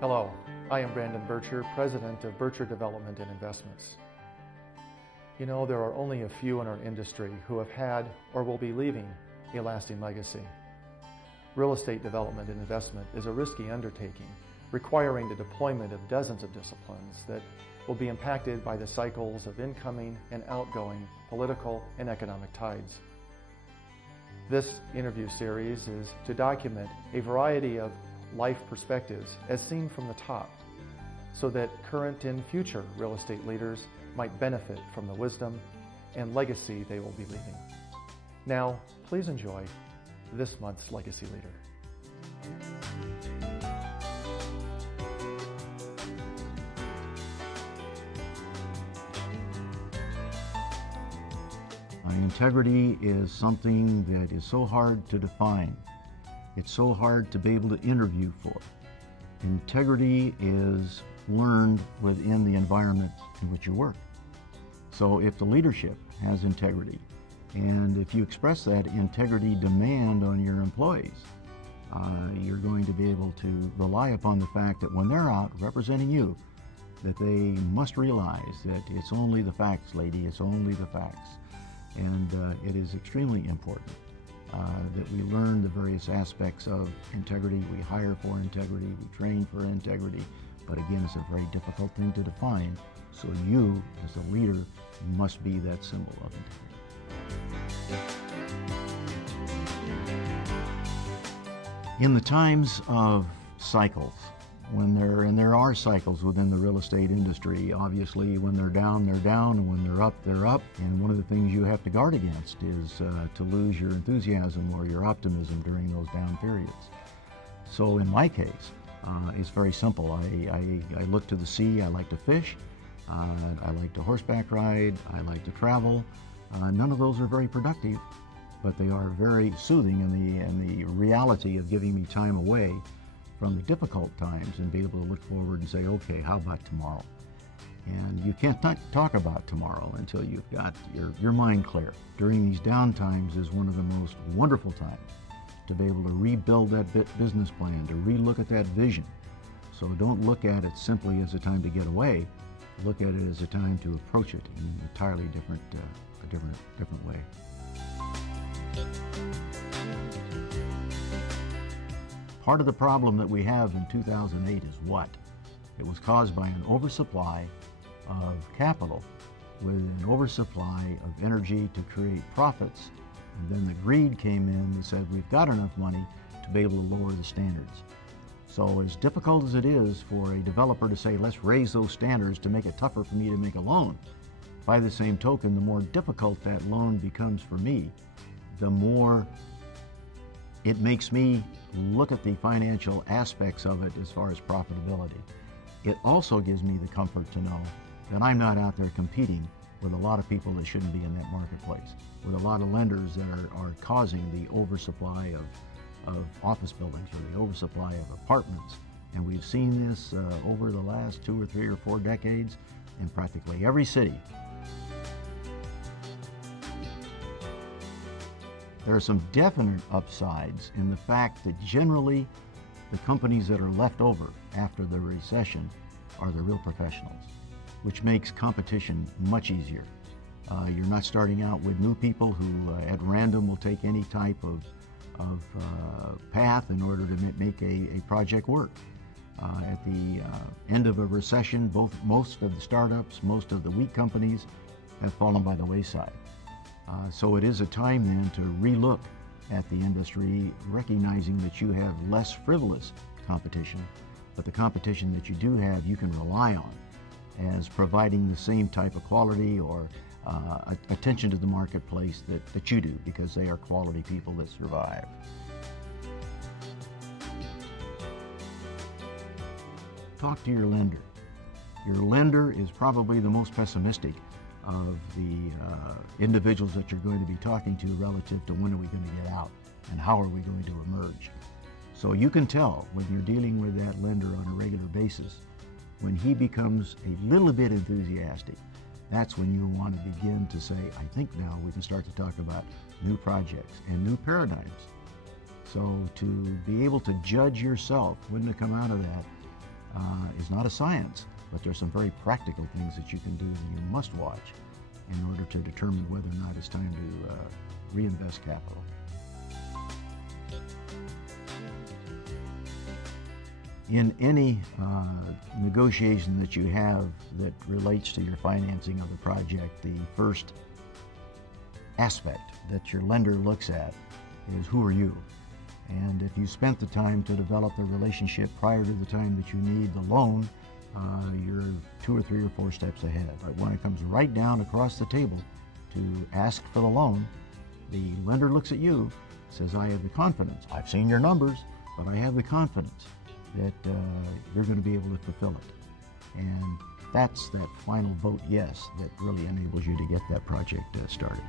Hello, I am Brandon Birtcher, President of Birtcher Development and Investments. You know, there are only a few in our industry who have had or will be leaving a lasting legacy. Real estate development and investment is a risky undertaking, requiring the deployment of dozens of disciplines that will be impacted by the cycles of incoming and outgoing political and economic tides. This interview series is to document a variety of life perspectives as seen from the top, so that current and future real estate leaders might benefit from the wisdom and legacy they will be leaving. Now, please enjoy this month's Legacy Leader. Integrity is something that is so hard to define. It's so hard to be able to interview for. Integrity is learned within the environment in which you work. So if the leadership has integrity, and if you express that integrity demand on your employees, you're going to be able to rely upon the fact that when they're out representing you, that they must realize that it's only the facts, lady, it's only the facts. And it is extremely important that we learn the various aspects of integrity. We hire for integrity, we train for integrity, but again, it's a very difficult thing to define. So you, as a leader, must be that symbol of integrity. In the times of cycles, and there are cycles within the real estate industry. Obviously, when they're down, and when they're up. And one of the things you have to guard against is to lose your enthusiasm or your optimism during those down periods. So in my case, it's very simple. I look to the sea, I like to fish, I like to horseback ride, I like to travel. None of those are very productive, but they are very soothing in the reality of giving me time away from the difficult times and be able to look forward and say, okay, how about tomorrow? And you can't talk about tomorrow until you've got your mind clear. During these down times is one of the most wonderful times to be able to rebuild that business plan, to relook at that vision. So don't look at it simply as a time to get away. Look at it as a time to approach it in an entirely different way. Part of the problem that we have in 2008 is what? It was caused by an oversupply of capital with an oversupply of energy to create profits. And then the greed came in and said, we've got enough money to be able to lower the standards. So as difficult as it is for a developer to say, let's raise those standards to make it tougher for me to make a loan, by the same token, the more difficult that loan becomes for me, the more it makes me look at the financial aspects of it as far as profitability. It also gives me the comfort to know that I'm not out there competing with a lot of people that shouldn't be in that marketplace, with a lot of lenders that are causing the oversupply of office buildings or the oversupply of apartments. And we've seen this over the last 2 or 3 or 4 decades in practically every city. There are some definite upsides in the fact that generally the companies that are left over after the recession are the real professionals, which makes competition much easier. You're not starting out with new people who at random will take any type of path in order to make a project work. At the end of a recession, most of the startups, most of the weak companies have fallen by the wayside. So it is a time then to relook at the industry, recognizing that you have less frivolous competition, but the competition that you do have, you can rely on as providing the same type of quality or attention to the marketplace that you do, because they are quality people that survive. Talk to your lender. Your lender is probably the most pessimistic of the individuals that you're going to be talking to relative to when are we going to get out and how are we going to emerge. So you can tell when you're dealing with that lender on a regular basis, when he becomes a little bit enthusiastic, that's when you want to begin to say, I think now we can start to talk about new projects and new paradigms. So to be able to judge yourself when to come out of that is not a science, but there's some very practical things that you can do that you must watch in order to determine whether or not it's time to reinvest capital. In any negotiation that you have that relates to your financing of the project, the first aspect that your lender looks at is who are you? And if you spent the time to develop a relationship prior to the time that you need the loan, you're 2 or 3 or 4 steps ahead. But when it comes right down across the table to ask for the loan, the lender looks at you, says, I have the confidence. I've seen your numbers, but I have the confidence that you're going to be able to fulfill it. And that's that final vote yes that really enables you to get that project started.